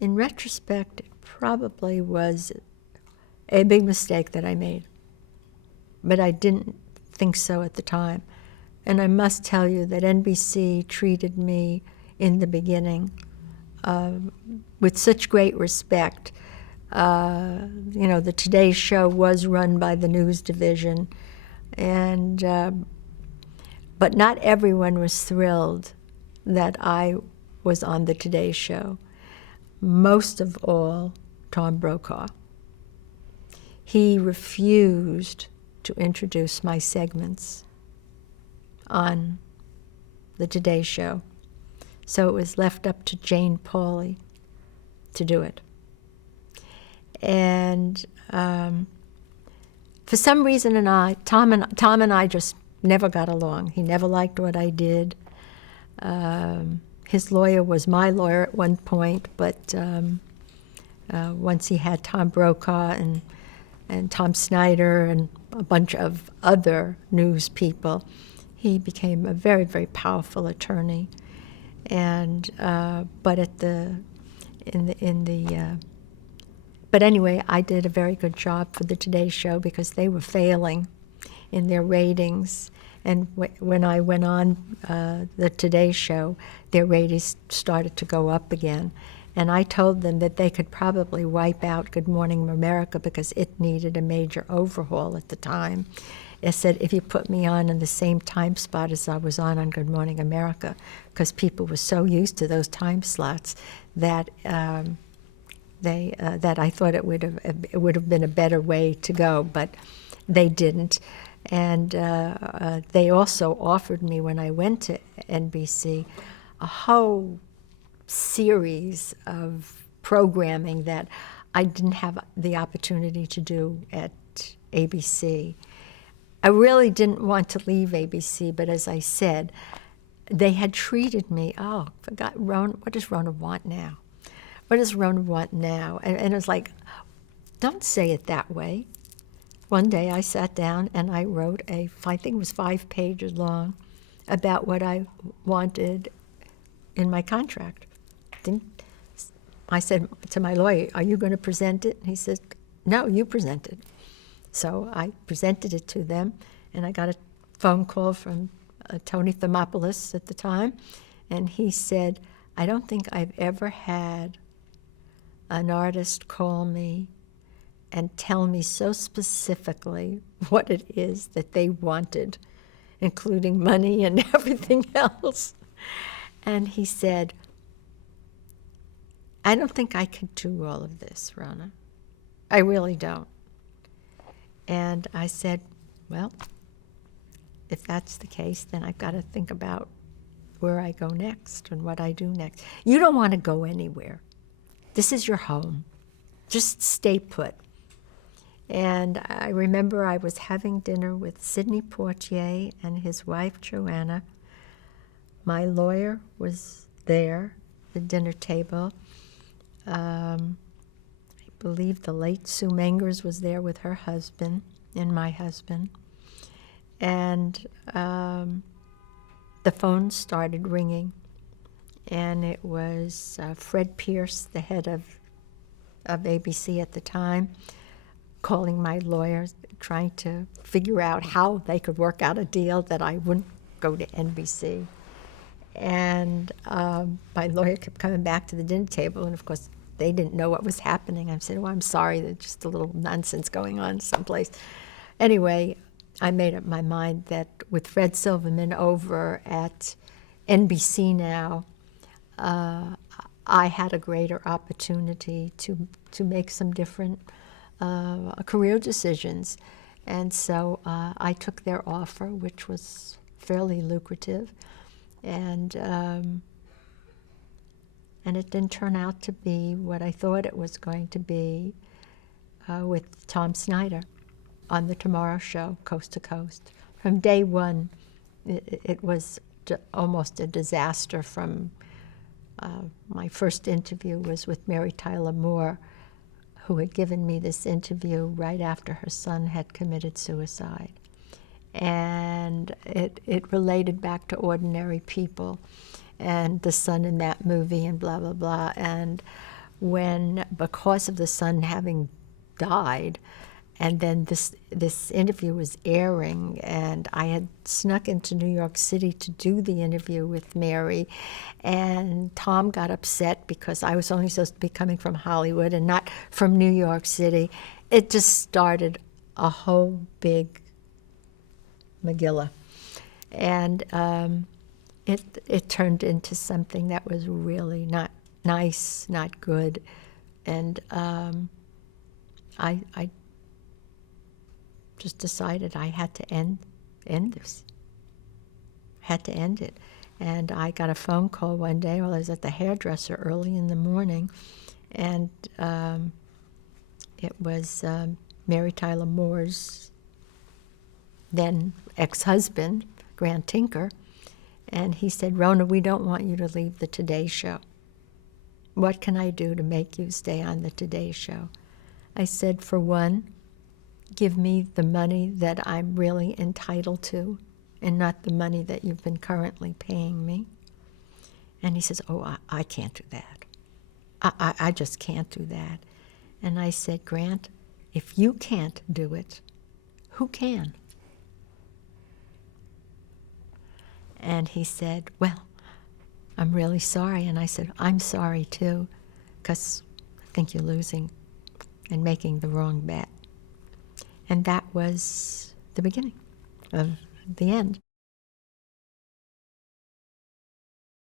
In retrospect, it probably was a big mistake that I made, but I didn't think so at the time. And I must tell you that NBC treated me in the beginning with such great respect. The Today Show was run by the news division, and but not everyone was thrilled that I was on the Today Show. Most of all, Tom Brokaw. He refused to introduce my segments on the Today Show. So it was left up to Jane Pauley to do it. And for some reason, Tom and I just never got along. He never liked what I did. His lawyer was my lawyer at one point, but once he had Tom Brokaw and Tom Snyder and a bunch of other news people, he became a very, very powerful attorney. And but anyway, I did a very good job for the Today Show because they were failing in their ratings. And when I went on the Today Show, their ratings started to go up again. And I told them that they could probably wipe out Good Morning America because it needed a major overhaul at the time. I said, if you put me on in the same time spot as I was on Good Morning America, because people were so used to those time slots that that I thought it would have been a better way to go, but they didn't. And they also offered me, when I went to NBC, a whole series of programming that I didn't have the opportunity to do at ABC. I really didn't want to leave ABC, but as I said, they had treated me, Rona, what does Rona want now? What does Rona want now? And it was like, don't say it that way. One day I sat down and I wrote I think it was 5 pages long, about what I wanted in my contract. I said to my lawyer, are you going to present it? And he said, no, you present it. So I presented it to them, and I got a phone call from Tony Thermopoulos at the time, and he said, I don't think I've ever had an artist call me and tell me so specifically what it is that they wanted, including money and everything else. And he said, I don't think I could do all of this, Rona. I really don't. And I said, well, if that's the case, then I've got to think about where I go next and what I do next. You don't want to go anywhere. This is your home. Just stay put. And I remember I was having dinner with Sidney Poitier and his wife, Joanna. My lawyer was there at the dinner table. I believe the late Sue Mengers was there with her husband and my husband. And the phone started ringing. And it was Fred Pierce, the head of ABC at the time, calling my lawyer, trying to figure out how they could work out a deal that I wouldn't go to NBC. And my lawyer kept coming back to the dinner table, and of course, they didn't know what was happening. I said, I'm sorry, there's just a little nonsense going on someplace. Anyway, I made up my mind that with Fred Silverman over at NBC now, I had a greater opportunity to make some different career decisions. And so I took their offer, which was fairly lucrative. And it didn't turn out to be what I thought it was going to be with Tom Snyder on The Tomorrow Show, Coast to Coast. From day one, it was almost a disaster. From my first interview was with Mary Tyler Moore, who had given me this interview right after her son had committed suicide. And it related back to ordinary people and the son in that movie and blah, blah, blah. And when, because of the son having died, and then this interview was airing, and I had snuck into New York City to do the interview with Mary, and Tom got upset because I was only supposed to be coming from Hollywood and not from New York City. It just started a whole big Megillah, and it turned into something that was really not nice, not good, and I just decided I had to end this. Had to end it. And I got a phone call one day while I was at the hairdresser early in the morning, and it was Mary Tyler Moore's then ex-husband, Grant Tinker, and he said, "Rona, we don't want you to leave the Today Show. What can I do to make you stay on the Today Show?" I said, "For one, give me the money that I'm really entitled to and not the money that you've been currently paying me." And he says, "Oh, I can't do that. I just can't do that." And I said, "Grant, if you can't do it, who can?" And he said, "Well, I'm really sorry." And I said, "I'm sorry too, because I think you're losing and making the wrong bet." And that was the beginning of the end.